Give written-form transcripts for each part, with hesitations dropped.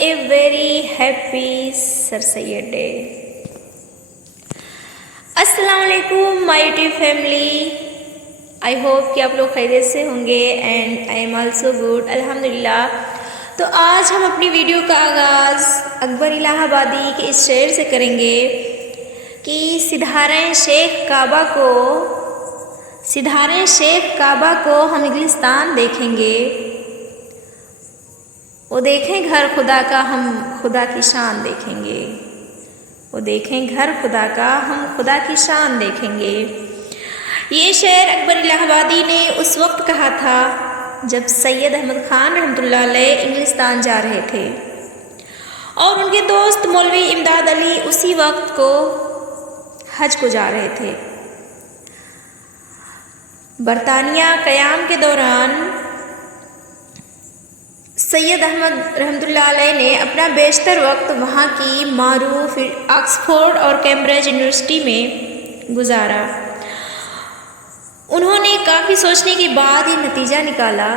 a very happy Sir Syed Day. अस्सलाम वालेकुम my YouTube family. I hope कि आप लोग खैरियत से होंगे and I am also good अल्हम्दुलिल्लाह. तो आज हम अपनी वीडियो का आगाज़ अकबर इलाहाबादी के इस शेर से करेंगे कि सिधारें शेख काबा को हम इंग्लिस्तान देखेंगे. वो देखें घर खुदा का, हम खुदा की शान देखेंगे. वो देखें घर खुदा का, हम खुदा की शान देखेंगे. ये शेर अकबर इलाहाबादी ने उस वक्त कहा था जब सैयद अहमद ख़ान रहमतुल्लाह अलैह इंग्लिस्तान जा रहे थे और उनके दोस्त मौलवी इमदाद अली उसी वक्त को हज को जा रहे थे. बरतानिया क़याम के दौरान सैयद अहमद रहमतुल्लाह अलैह ने अपना बेशतर वक्त वहाँ की मारूफ ऑक्सफोर्ड और कैम्ब्रिज यूनिवर्सिटी में गुजारा. उन्होंने काफ़ी सोचने के बाद ये नतीजा निकाला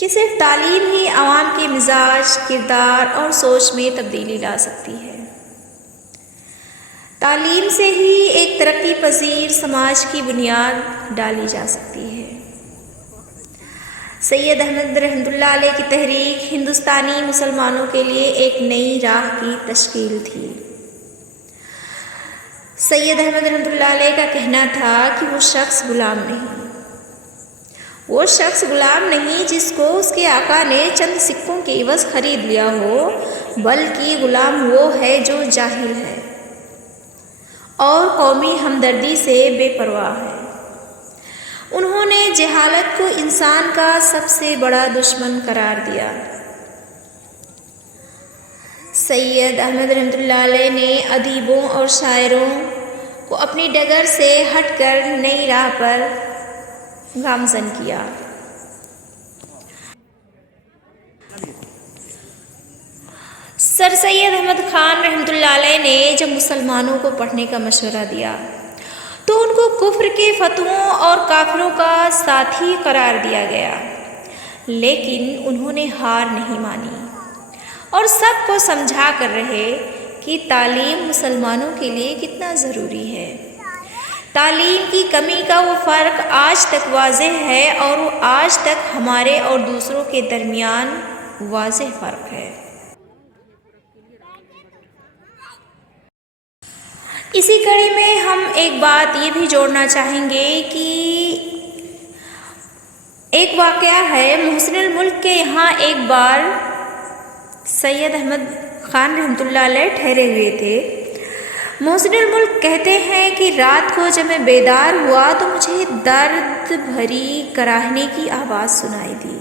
कि सिर्फ तालीम ही आवाम के मिजाज, किरदार और सोच में तब्दीली ला सकती है. तालीम से ही एक तरक्की पजीर समाज की बुनियाद डाली जा सकती है. सैयद अहमद रहमतुल्लाह अलैह की तहरीक हिंदुस्तानी मुसलमानों के लिए एक नई राह की तश्कील थी. सैयद अहमद रहमतुल्लाह अलैह का कहना था कि वो शख्स गुलाम नहीं जिसको उसके आका ने चंद सिक्कों के इवज़ खरीद लिया हो, बल्कि गुलाम वो है जो जाहिल है और कौमी हमदर्दी से बेपरवाह है. उन्होंने जहालत को इंसान का सबसे बड़ा दुश्मन करार दिया. सैयद अहमद रहमतुल्लाह अलैह ने अदीबों और शायरों को अपनी डगर से हटकर नई राह पर गामज़न किया. सर सैयद अहमद ख़ान रहमतुल्लाह अलैह ने जब मुसलमानों को पढ़ने का मशवरा दिया तो उनको कुफ्र के फतवों और काफिरों का साथी करार दिया गया, लेकिन उन्होंने हार नहीं मानी और सबको समझा कर रहे कि तालीम मुसलमानों के लिए कितना ज़रूरी है. तालीम की कमी का वो फ़र्क आज तक वाज़ेह है और वो आज तक हमारे और दूसरों के दरमियान वाज़ेह फ़र्क है. इसी कड़ी में हम एक बात ये भी जोड़ना चाहेंगे कि एक वाक़या है. मुहसिनुल मुल्क के यहाँ एक बार सैयद अहमद ख़ान रहमतुल्लाह अलैह ठहरे हुए थे. मुहसिनुल मुल्क कहते हैं कि रात को जब मैं बेदार हुआ तो मुझे दर्द भरी कराहने की आवाज़ सुनाई दी.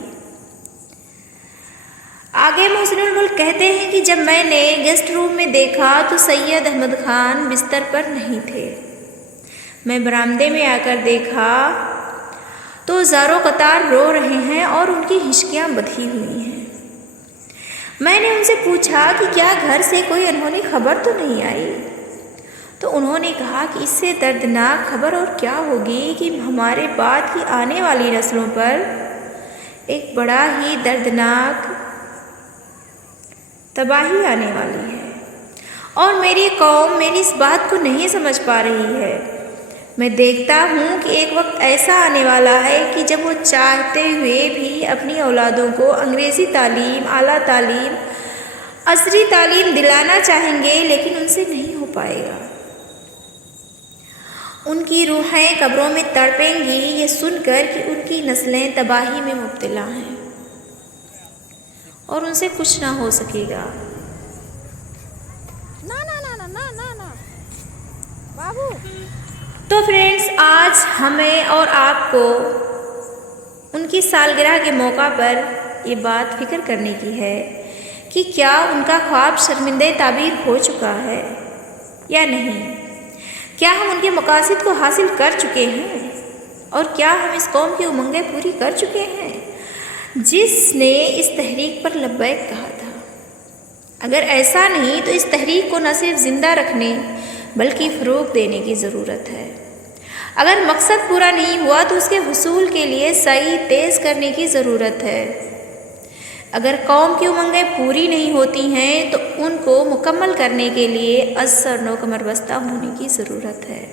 आगे मुहसिनुल मुल्क कहते हैं कि जब मैंने गेस्ट रूम में देखा तो सैयद अहमद ख़ान बिस्तर पर नहीं थे. मैं बरामदे में आकर देखा तो ज़ारो कतार रो रहे हैं और उनकी हिचकियाँ बंधी हुई हैं. मैंने उनसे पूछा कि क्या घर से कोई अनहोनी खबर तो नहीं आई. तो उन्होंने कहा कि इससे दर्दनाक खबर और क्या होगी कि हमारे बाद की आने वाली नस्लों पर एक बड़ा ही दर्दनाक तबाही आने वाली है और मेरी कौम मेरी इस बात को नहीं समझ पा रही है. मैं देखता हूँ कि एक वक्त ऐसा आने वाला है कि जब वो चाहते हुए भी अपनी औलादों को अंग्रेज़ी तालीम, आला तालीम, असरी तालीम दिलाना चाहेंगे, लेकिन उनसे नहीं हो पाएगा. उनकी रूहें कब्रों में तड़पेंगी ये सुनकर कि उनकी नस्लें तबाही में मुब्तला हैं और उनसे कुछ ना हो सकेगा. ना बाबू. तो फ्रेंड्स, आज हमें और आपको उनकी सालगिरह के मौका पर ये बात फिक्र करने की है कि क्या उनका ख्वाब शर्मिंदे ताबीर हो चुका है या नहीं. क्या हम उनके मकासद को हासिल कर चुके हैं और क्या हम इस कौम की उमंगें पूरी कर चुके हैं जिसने इस तहरीक पर लब्बैक कहा था. अगर ऐसा नहीं तो इस तहरीक को न सिर्फ ज़िंदा रखने बल्कि फ़रोग़ देने की ज़रूरत है. अगर मकसद पूरा नहीं हुआ तो उसके हुसूल के लिए सही तेज़ करने की ज़रूरत है. اگر قوم کی امنگیں پوری نہیں ہوتی ہیں تو ان کو مکمل کرنے کے لیے از اور نو کمر بستہ ہونے کی ضرورت ہے۔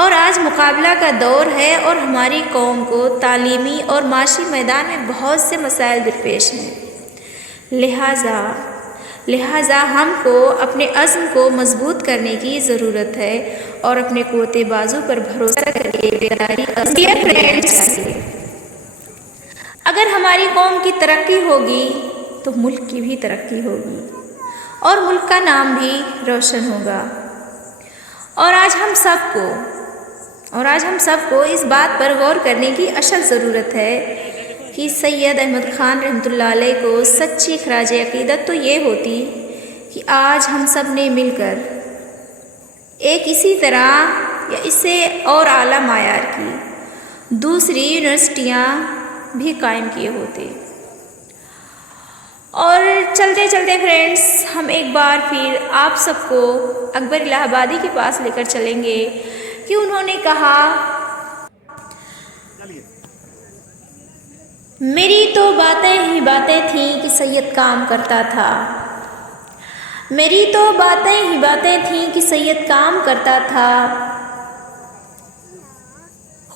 اور آج مقابلہ کا دور ہے اور ہماری قوم کو تعلیمی اور معاشی میدان میں بہت سے مسائل درپیش ہیں۔ لہٰذا ہم کو اپنے عزم کو مضبوط کرنے کی ضرورت ہے اور اپنے قوت بازو پر بھروسہ کر کے اگر ہماری قوم کی ترقی ہوگی تو ملک کی بھی ترقی ہوگی اور ملک کا نام بھی روشن ہوگا۔ اور آج ہم سب کو اس بات پر غور کرنے کی اشد ضرورت ہے کہ سید احمد خان رحمۃ اللہ علیہ کو سچی خراج عقیدت تو یہ ہوتی کہ آج ہم سب نے مل کر ایک اسی طرح یا اس سے اور اعلیٰ معیار کی دوسری یونیورسٹیاں بھی قائم کیے ہوتے۔ اور چلتے چلتے فرینڈس، ہم ایک بار پھر آپ سب کو اکبر الہ آبادی کے پاس لے کر چلیں گے کہ انہوں نے کہا، میری تو باتیں ہی باتیں تھیں کہ سید کام کرتا تھا، میری تو باتیں ہی باتیں تھیں کہ سید کام کرتا تھا،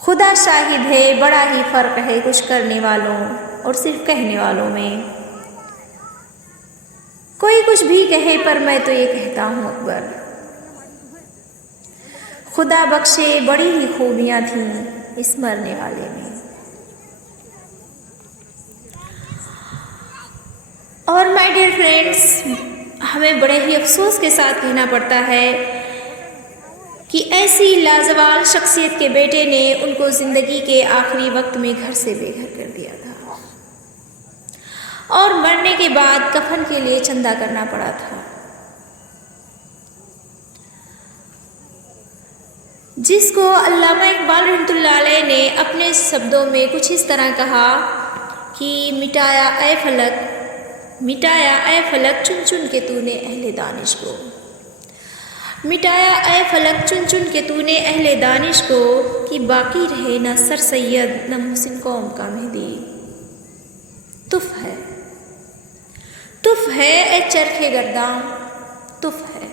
خدا شاہد ہے بڑا ہی فرق ہے کچھ کرنے والوں اور صرف کہنے والوں میں۔ کوئی کچھ بھی کہے پر میں تو یہ کہتا ہوں اکبر، خدا بخشے بڑی ہی خوبیاں تھیں اس مرنے والے میں۔ اور مائی ڈیئر فرینڈس، ہمیں بڑے ہی افسوس کے ساتھ کہنا پڑتا ہے کہ ایسی لازوال شخصیت کے بیٹے نے ان کو زندگی کے آخری وقت میں گھر سے بے گھر کر دیا تھا اور مرنے کے بعد کفن کے لیے چندہ کرنا پڑا تھا، جس کو علامہ اقبال رحمۃ اللہ علیہ نے اپنے شبدوں میں کچھ اس طرح کہا کہ مٹایا اے فلک چن چن کے تو نے اہل دانش کو، مٹایا اے فلک چن چن کے تو نے اہل دانش کو، کہ باقی رہے نہ سر سید نہ محسن قوم کا مہدی۔ تف ہے اے چرخ گرداں، تف ہے۔